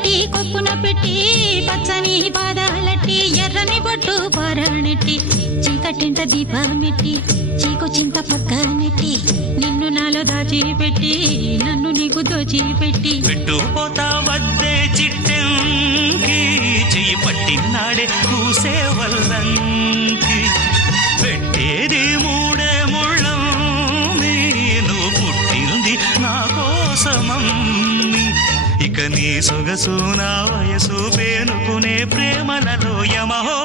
నెట్టి కొప్పున పెట్టి పచ్చని పాదాలట్టి ఎర్రని బొట్టు పారాణెట్టి చీకటింట దీపమెట్టి చీకు చింత పక్క నెట్టి నిన్ను నాలో దాచిపెట్టి నన్ను నీకు దోచిపెట్టి పెట్టుపోతా వద్దే చిట్టంకి చెయ్యి పట్టినాడే కూసే వల్లంకి పెట్టేది మూడే ముళ్ళం నువ్వు పుట్టింది నా కోసమమ్మి ఇక నీ సొగసు నా వయసు పేనుకునే ప్రేమలలో యమహో